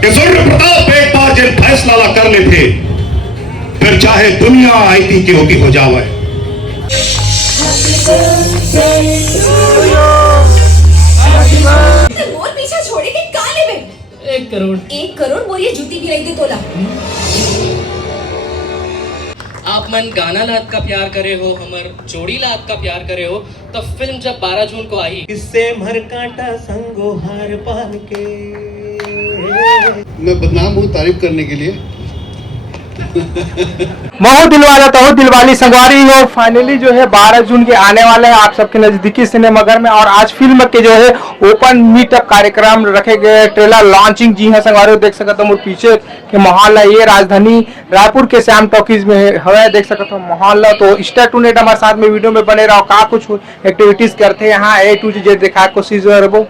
कि सूर्य प्रताप एक बार जिन फैसला ला कर ले थे, फिर चाहे दुनिया आईती की होती हो जावे। मोर पीछा छोड़े के काले में 1 करोड़। 1 करोड़ बोलिए जूती गिराई दे तोला। आप मन गाना लात का प्यार करे हो, हमर जोड़ी लात का प्यार करे हो, तो फिल्म जब 12 जून को आई, किससे मर कांटा संगो हार पान के। मैं बदनाम हूँ तारीफ करने के लिए। महू दिलवाला तहु दिलवाली संगवारी हो, फाइनली जो है 12 जून के आने वाले हैं आप सबके नजदीकी सिनेमाघर में। और आज फिल्म के जो है ओपन मीटअप कार्यक्रम रखे गए, ट्रेलर लॉन्चिंग। जी हाँ संगवारी देख सकते हो पीछे के माहौल है, ये राजधानी रायपुर के श्याम टॉकीज में है, देख सकते हो माहौल। तो स्टे ट्यून्ड हमारे साथ में वीडियो में बने रहो, का कुछ एक्टिविटीज करते हैं यहाँ A to Z दिखा कोशिश जो है वो।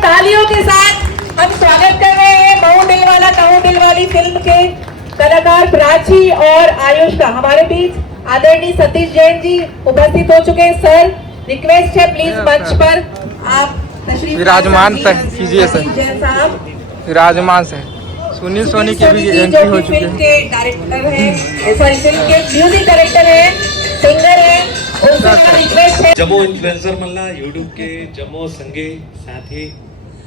तालियों के साथ हम स्वागत कर रहे हैं महू दिलवाला तहु दिलवाली फिल्म के कलाकार प्राची और आयुष का। हमारे बीच आदरणीय सतीश जैन जी उपस्थित हो चुके हैं। सर रिक्वेस्ट है प्लीज मंच पर आप तशरीफ विराजमान कीजिए सर। जैन साहब विराजमान से सुनील सोनी की भी एंट्री हो चुकी फिल्म है। के डायरेक्टर है, सॉरी फिल्म के म्यूजिक डायरेक्टर है, सिंगर है, उनसे रिक्वेस्ट है। जमो इन्फ्लुएंसर मल्ला यूट्यूब के जमो संगे साथी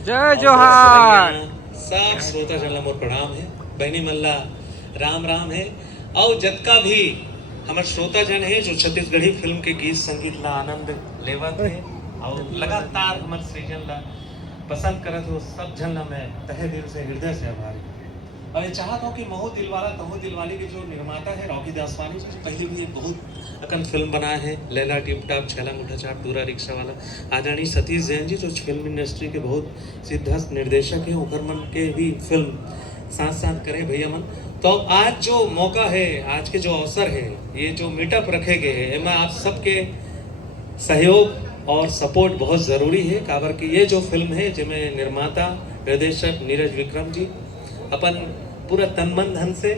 जय जोहार। सब श्रोता जन मोर प्रणाम है, बहनी मल्ला राम राम है। और जतका भी हमारे श्रोता जन है जो छत्तीसगढ़ी फिल्म के गीत संगीत ला आनंद लेवत है और लगातार हमारे सृजन ला पसंद करत हो, सब जन ला मैं तहे दिल से हृदय से आभारी। और ये चाहता हूँ कि महू दिलवाला तहु दिलवाली के जो निर्माता है रॉकी दासवानी जी, पहले भी एक बहुत अकन फिल्म बनाए हैं, लैला टिप टाप, छला मुठा चाट, पूरा रिक्शा वाला। आदरणीय सतीश जैन जी जो फिल्म इंडस्ट्री के बहुत सिद्धस्त निर्देशक हैं, ओकर मन के भी फिल्म साथ साथ करें भैया मन। तो आज जो मौका है, आज के जो अवसर है, ये जो मीटअप रखे गए हैं, इसमें आप सबके सहयोग और सपोर्ट बहुत ज़रूरी है। काबर कि ये जो फिल्म है जिसमें निर्माता निर्देशक नीरज विक्रम जी अपन पूरा तन मन धन से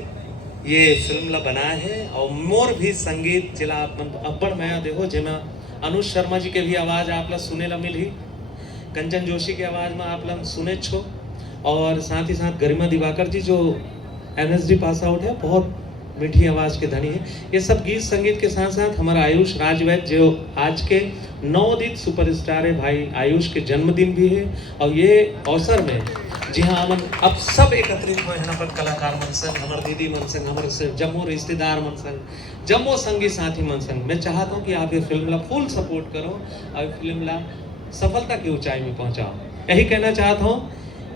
ये फिल्म ला बनाए हैं। और मोर भी संगीत जिला आप अब्बड़ मैं देखो जिसमें अनुज शर्मा जी के भी आवाज़ आप ला सुने ला मिली, कंचन जोशी के आवाज़ में आप ला सुने छो, और साथ ही साथ गरिमा दिवाकर जी जो MSD पास आउट है, बहुत मीठी आवाज़ के धनी है। ये सब गीत संगीत के साथ साथ हमारा आयुष राजवैद जो आज के नवोदित सुपरस्टार है, भाई आयुष के जन्मदिन भी है। और ये अवसर में जी हाँ हम अब सब एकत्रित हुए हैं पर कलाकार मन संग, हमारे दीदी मन संग, हमारे जम्मू रिश्तेदार मन संग, जम्मू संगी साथी मन संग। मैं चाहता हूँ कि आप ये फिल्म ला फुल सपोर्ट करो और फिल्म ला सफलता की ऊंचाई में पहुँचाओ। यही कहना चाहता हूँ,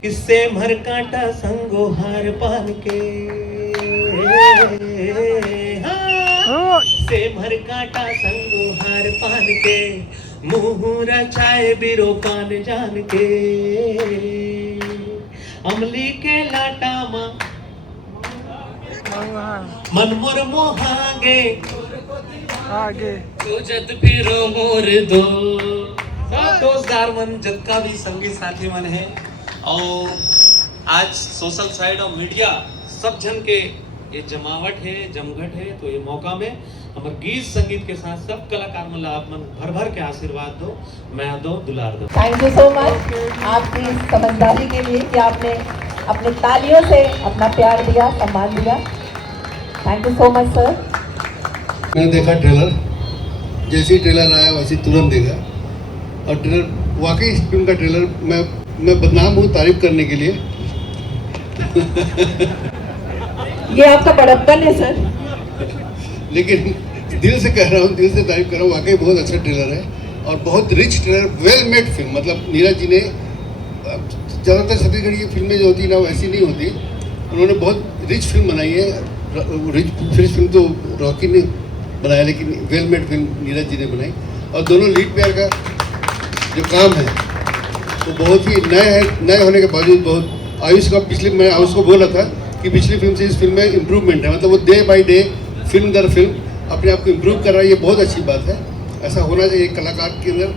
किससे मर कांटा संगो हार पान के। से मर कांटा संगो हार पान के, मुहूरा चाय बिरो पान जान के। अमली के लाटा माँ मन मुर मोहागे आगे तो जद फिरो मोर दो। सब दोस्तदार मन जतका भी संगी साथी मन है, और आज सोशल साइड और मीडिया सब जन के ये जमावट है, जमघट है। तो ये मौका में हमारे गीत संगीत के साथ सब कलाकार मन आप मन भर भर के आशीर्वाद दो, मैं दो, दुलार दो। थैंक यू सो मच आपकी समझदारी के लिए कि आपने अपने तालियों से अपना प्यार दिया, सम्मान दिया। Thank you so much sir. मैंने देखा ट्रेलर, जैसे ही ट्रेलर आया वैसे तुरंत देखा, और ट्रेलर वाकई इस फिल्म का ट्रेलर मैं बदनाम हूँ तारीफ करने के लिए। ये आपका बड़प्पन है सर। लेकिन दिल से कह रहा हूँ, दिल से तारीफ कर रहा हूँ, वाकई बहुत अच्छा ट्रेलर है और बहुत rich trailer, well made film. मतलब नीरज जी ने ज़्यादातर छत्तीसगढ़ की फिल्में जो होती है ना वैसी नहीं होती, उन्होंने बहुत रिच फिल्म बनाई है। रिच फिल्म तो रॉकी ने बनाया, लेकिन well made film Neeraj ji ने बनाई। और दोनों लीड पेयर का जो काम है वो बहुत ही नए होने के बावजूद बहुत। आयुष का मैं आयुष को बोल रहा था कि पिछली फिल्म से इस फिल्म में इम्प्रूवमेंट है, मतलब वो डे बाय डे फिल्म दर फिल्म अपने आप को इम्प्रूव कर रहा है। ये बहुत अच्छी बात है, ऐसा होना चाहिए। कलाकार के अंदर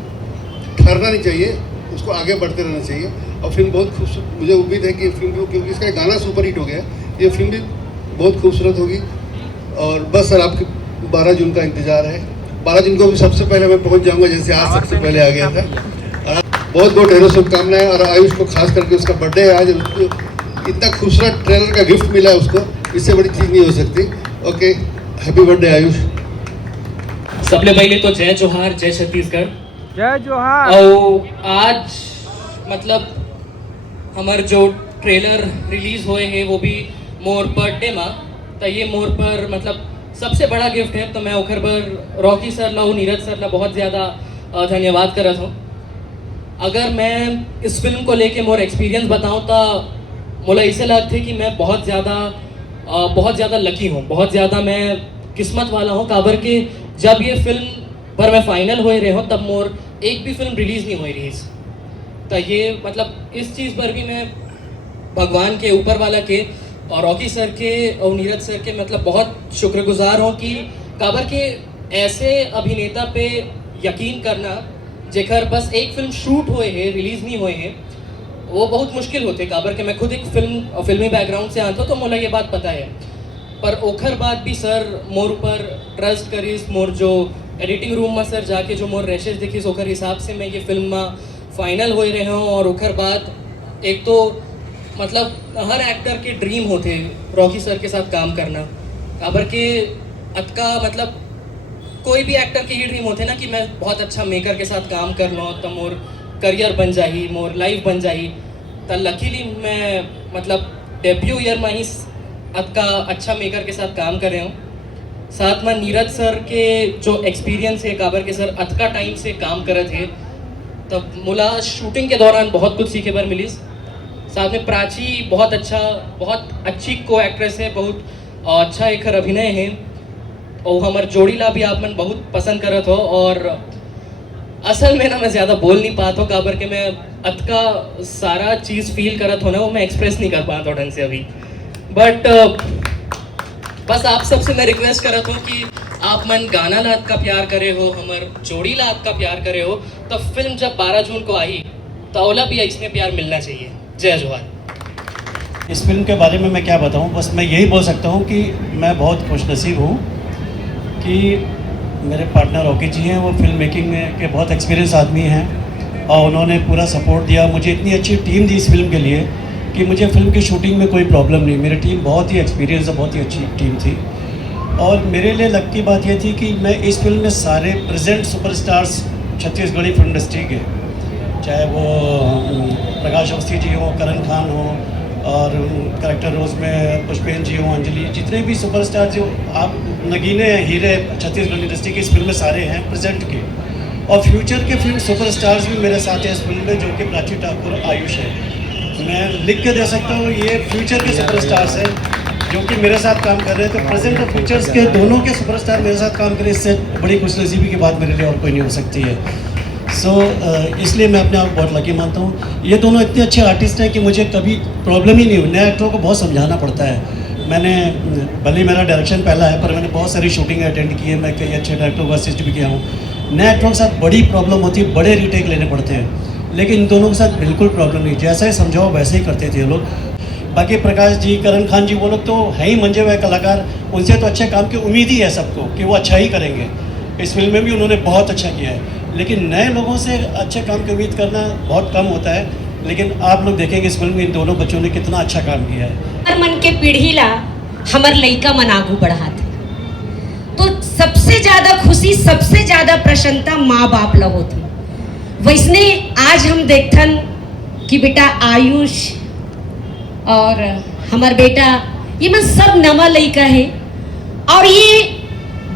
ठहरना नहीं चाहिए, उसको आगे बढ़ते रहना चाहिए। और फिल्म बहुत खूबसूरत, मुझे उम्मीद है कि फिल्म क्योंकि इसका गाना सुपर हिट हो गया, ये फिल्म भी बहुत खूबसूरत होगी। और बस सर आपके 12 जून का इंतज़ार है। 12 जून को भी सबसे पहले मैं पहुंच जाऊंगा, जैसे आज सबसे पहले आ गया था। बहुत बहुत ढेरों शुभकामनाएं। और आयुष को खास करके उसका बर्थडे है आज, इतना खूबसूरत ट्रेलर का गिफ्ट मिला है उसको, इससे बड़ी चीज़ नहीं हो सकती। Okay, happy birthday Ayush. सबले पहले तो जय जोहार, जय छत्तीसगढ़। जय जोहार। और आज मतलब हमार जो ट्रेलर रिलीज हुए हैं वो भी मोर बर्थडे में, तो ये मोर पर मतलब सबसे बड़ा गिफ्ट है। तो मैं ओखर पर रॉकी सर ला और नीरज सर ला बहुत ज़्यादा धन्यवाद करत हूँ। अगर मैं इस फिल्म को लेके मोर एक्सपीरियंस बताऊँ तो मुझे ऐसे लगता है कि मैं बहुत ज़्यादा लकी हूँ, बहुत ज़्यादा मैं किस्मत वाला हूँ। काबर के जब ये फिल्म पर मैं फाइनल हो रहे हूँ तब मोर एक भी फिल्म रिलीज़ नहीं हुई रही। तो ये मतलब इस चीज़ पर भी मैं भगवान के, ऊपर वाला के और रॉकी सर के और नीरज सर के मतलब बहुत शुक्रगुजार हूँ कि काबर के ऐसे अभिनेता पे यकीन करना जेकर बस एक फिल्म शूट हुए हैं, रिलीज़ नहीं हुए हैं, वो बहुत मुश्किल होते। काबर के मैं खुद एक फिल्मी बैकग्राउंड से आता हूँ तो मुझे ये बात पता है। पर ओखर बाद भी सर मोर ऊपर ट्रस्ट करीस, मोर जो एडिटिंग रूम में सर जाके जो मोर रैशेज देखीस ओखर हिसाब से मैं ये फिल्म में फाइनल हो रहे हूँ। और ओखर बाद एक तो मतलब हर एक्टर के ड्रीम होते रॉकी सर के साथ काम करना। काबर के अतका मतलब कोई भी एक्टर के ही ड्रीम होते ना कि मैं बहुत अच्छा मेकर के साथ काम कर लूँ तो मोर करियर बन जाही, मोर लाइफ बन जाही। तो लकीली मैं मतलब डेब्यू ईयर में ही अतका अच्छा मेकर के साथ काम कर रहे हूँ। साथ में नीरज सर के जो एक्सपीरियंस है, काबर के सर अतका टाइम से काम करे थे, तब मुला शूटिंग के दौरान बहुत कुछ सीखे पर मिली। साथ में प्राची बहुत अच्छी को एक्ट्रेस है, बहुत अच्छा एक अभिनय है। और हमारे जोड़ीला भी आप मन बहुत पसंद करत हो। और असल में ना मैं ज़्यादा बोल नहीं पाता हूँ, काबर के मैं अतका सारा चीज़ फील करत हो ना वो मैं एक्सप्रेस नहीं कर पाता हूँ ढंग से अभी। बट बस आप सबसे मैं रिक्वेस्ट करत हूँ कि आप मन गाना ला का प्यार करे हो, हमार जोड़ी ला का प्यार करे हो, तो फिल्म जब 12 जून को आई तो ओला भी इसमें प्यार मिलना चाहिए। जय जोहार। इस फिल्म के बारे में मैं क्या बताऊं, बस मैं यही बोल सकता हूं कि मैं बहुत खुशनसीब हूं कि मेरे पार्टनर रॉकी जी हैं, वो फिल्म मेकिंग में के बहुत एक्सपीरियंस आदमी हैं और उन्होंने पूरा सपोर्ट दिया। मुझे इतनी अच्छी टीम दी इस फिल्म के लिए कि मुझे फिल्म की शूटिंग में कोई प्रॉब्लम नहीं। मेरी टीम बहुत ही एक्सपीरियंस और बहुत ही अच्छी टीम थी। और मेरे लिए लक की बात यह थी कि मैं इस फिल्म में सारे present superstars Chhattisgarhi film industry के, चाहे वो प्रकाश अवस्थी जी हो, करण खान हो, और करेक्टर रोज में पुष्पेन जी हो, अंजलि, जितने भी सुपरस्टार जो आप नगीने हीरे छत्तीसगढ़ इंडस्ट्री की इस फिल्म में सारे हैं प्रेजेंट के। और फ्यूचर के फिल्म सुपरस्टार्स भी मेरे साथ हैं इस फिल्म में, जो कि प्राची ठाकुर, आयुष है। मैं लिख के दे सकता हूँ ये फ्यूचर के सुपरस्टार्स हैं जो कि मेरे साथ काम कर रहे हैं। तो प्रेजेंट और फ्यूचर्स के दोनों के सुपरस्टार मेरे साथ काम करें, इससे बड़ी खुशनसीबी की बात मेरे लिए और कोई नहीं हो सकती है। इसलिए मैं अपने आप को बहुत लकी मानता हूँ। ये दोनों इतने अच्छे आर्टिस्ट हैं कि मुझे कभी प्रॉब्लम ही नहीं हुई। नए एक्टरों को बहुत समझाना पड़ता है। मैंने भले मेरा डायरेक्शन पहला है पर मैंने बहुत सारी शूटिंग अटेंड की है, मैं कई अच्छे डायरेक्टरों को असिस्ट भी किया हूँ। नए एक्टरों के साथ बड़ी प्रॉब्लम होती है, बड़े रीटेक लेने पड़ते हैं, लेकिन इन दोनों के साथ बिल्कुल प्रॉब्लम नहीं। जैसा ही समझाओ वैसे ही करते थे ये लोग। बाकी प्रकाश जी, करण खान जी, वो लोग तो हैं ही मंजे हुए कलाकार, उनसे तो अच्छे काम की उम्मीद ही है सबको कि वो अच्छा ही करेंगे। इस फिल्म में भी उन्होंने बहुत अच्छा किया है, लेकिन नए लोगों से अच्छे काम की उम्मीद करना बहुत कम होता है। लेकिन आप लोग देखेंगे इस फिल्म में इन दोनों बच्चों ने कितना अच्छा काम किया है। हर मन के पीढ़ी ला हमर लइका मन आगू बढ़ाते, तो सबसे ज्यादा खुशी, सबसे ज्यादा प्रसन्नता माँ बाप ला होती। वैसने आज हम देखथन कि बेटा आयुष और हमार बेटा ये मन सब नवा लइका है और ये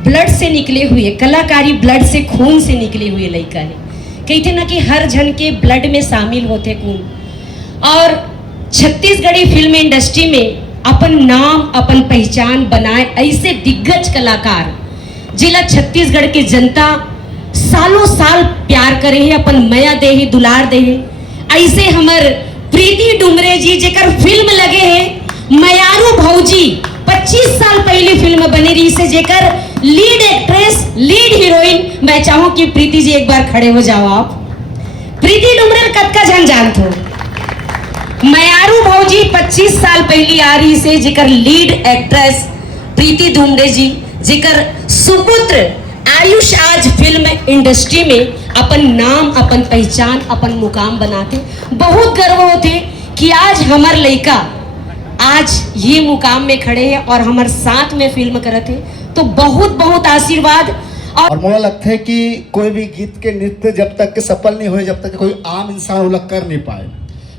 ब्लड से निकले हुए, कलाकारी ब्लड से, खून से निकले हुए लइका है। कहते ना कि हर जन के ब्लड में शामिल होते खून। और छत्तीसगढ़ी फिल्म इंडस्ट्री में अपन नाम, अपन पहचान बनाए ऐसे दिग्गज कलाकार जिला छत्तीसगढ़ के जनता सालों साल प्यार करे है, अपन मया दे है, दुलार दे है। ऐसे हमर प्रीति डुमरे जी जेकर फिल्म लगे है मयारू भौजी, 25 साल पहले फिल्म बनी रही से, जेकर लीड एक्ट्रेस, लीड हीरोइन, मैं चाहूं कि प्रीति जी एक बार खड़े हो जाओ आप। प्रीति डुमरे कतका जन जानत हो? मयारू भौजी 25 साल पहले आ रही से, जेकर लीड एक्ट्रेस प्रीति डुमरे जी, जेकर सुपुत्र आयुष आज फिल्म इंडस्ट्री में अपन नाम, अपन पहचान, अपन मुकाम बनाते। बहुत गर्व होते कि आज हमार लड़का आज ये मुकाम में खड़े हैं और हमारे साथ में फिल्म करत है, तो बहुत बहुत आशीर्वाद। और मुझे लगता है कि कोई भी गीत के नृत्य जब तक के सफल नहीं हुए, जब तक कोई आम इंसान वो लोग कर नहीं पाए।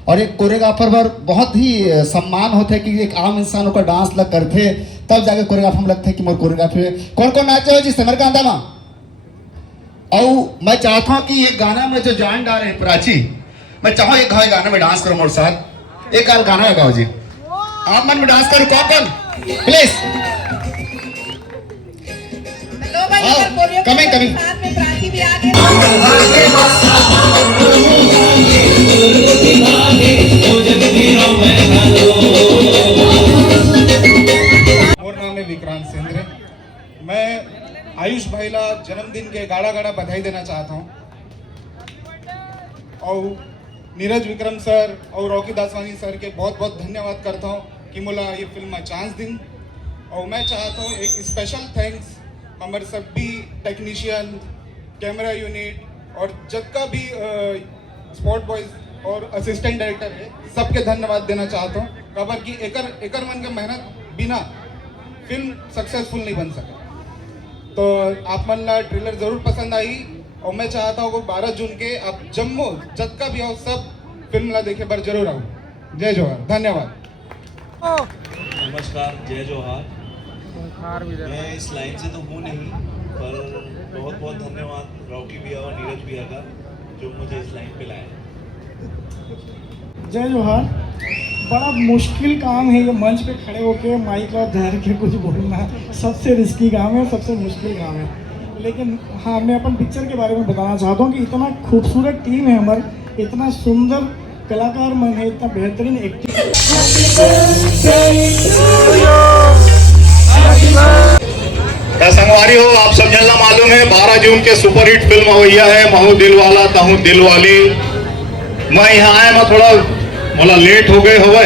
और एक कोरियोग्राफर पर बहुत ही सम्मान होता है कि एक आम इंसानों का डांस लग करते तब जाके कोरियोग्राफर में लगता है कि मोर कोरियोग्राफी है। कौन कौन नाचे हो जी समर का अंदामा। और मैं चाहता हूँ कि ये गाना में जो जान डाल रहे प्राची, मैं चाहूँ एक गाना में डांस करो मेरे साथ। एक गाना गाओ जी, आप मन में डांस करो। कौन प्लीज कमिंग कमिंग। साथ में प्राची भी आ गए। मोर नाम है विक्रांत सेंद्रे। मैं आयुष भाईला जन्मदिन के गाड़ा गाड़ा बधाई देना चाहता हूँ और नीरज विक्रम सर और रॉकी दासवानी सर के बहुत बहुत धन्यवाद करता हूँ कि मुला ये फिल्म में चांस दिन। और मैं चाहता हूँ एक स्पेशल थैंक्स हमारे सभी टेक्नीशियन, कैमरा यूनिट और जितना भी स्पॉट बॉयज और असिस्टेंट डायरेक्टर है, सबके धन्यवाद देना चाहता हूँ। खबर कि एकर मन के मेहनत बिना फिल्म सक्सेसफुल नहीं बन सका। तो आप मन ला ट्रेलर जरूर पसंद आई और मैं चाहता हूँ 12 जून के आप जम्मू जत्का भी आओ सब फिल्म ला देखे पर जरूर आओ। जय जोहार, धन्यवाद। नमस्कार, जय जोहार। मैं इस लाइन से तो हूँ नहीं, पर बहुत बहुत धन्यवाद रॉकी भैया और नीरज भैया का जो मुझे इस लाइन पे लाए। जय जोहार। बड़ा मुश्किल काम है ये मंच पे खड़े होके माइक और धर के कुछ बोलना, सबसे रिस्की काम है, सबसे मुश्किल काम है। लेकिन हाँ, मैं अपन पिक्चर के बारे में बताना चाहता हूँ कि इतना खूबसूरत टीम है हमारे, इतना सुंदर कलाकार मन है, इतना बेहतरीन एक्टिंग। संगवारी हो, आप सब जनला मालूम है 12 जून के सुपरहिट फिल्म हुई है महू दिलवाला तहू दिलवाली। मैं यहाँ आया, मैं थोड़ा मोला लेट हो गए हुए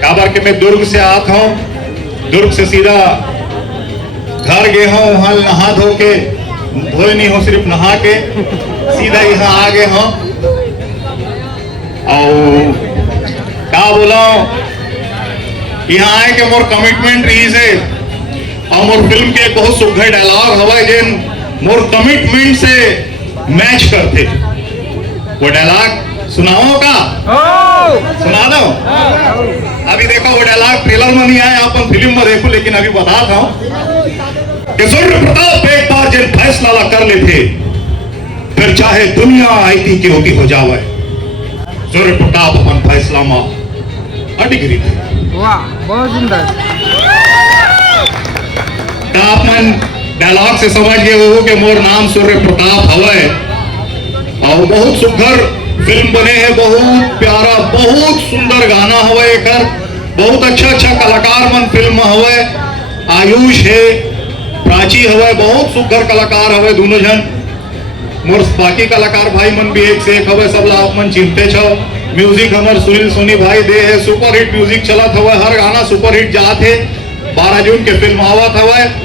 काबर के मैं दुर्ग से आता हूँ। दुर्ग से सीधा घर गए हूँ, वहाँ नहा धो के, धोए नहीं हो सिर्फ नहा के सीधा यहाँ आ गए हूँ। और क्या बोला यहाँ आए के मोर कमिटमेंट रही से और मोर फिल्म के बहुत सुघर डायलॉग हवा जिन मोर कमिटमेंट से मैच करते। वो डायलॉग सुनाओ का? सुना दो। अभी देखो वो डायलॉग ट्रेलर में नहीं आया, अपन फिल्म में देखो, लेकिन अभी बताता हूँ कि सूर्य प्रताप एक बार जिन फैसला ला कर लेते फिर चाहे दुनिया आईती की होती हो जावे। सूर्य प्रताप अपन फैसला में अडिगरी थे। वाह, बहुत सुंदर। आप मन डायलॉग से समझ गए हो कि मोर नाम सूर्य प्रताप हवे और बहुत सुंदर फिल्म बने हैं, बहुत प्यारा, बहुत सुंदर गाना हवे एकर, बहुत अच्छा कलाकार मन फिल्म में हवे। आयुष है, प्राची हवे, बहुत सुंदर कलाकार हवे दोनों जन। मोर बाकी कलाकार भाई मन भी एक से एक हवे, सब ला आप मन चिंते छो। म्यूजिक हमार सुनील सोनी भाई दे है, सुपर हिट म्यूजिक चलत हवे, हर गाना सुपर हिट जात है। 12 जून के फिल्म आवत हवे।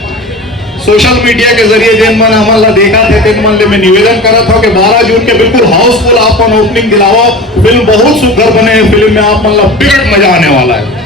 सोशल मीडिया के जरिए जिन मन हमन ला देखा थे तिन मन ले मैं निवेदन करत हूँ कि 12 जून के बिल्कुल हाउसफुल आप ओपनिंग दिलाओ। फिल्म बहुत सुंदर बने हैं, फिल्म में आप मन ला बिगड़ मजा आने वाला है।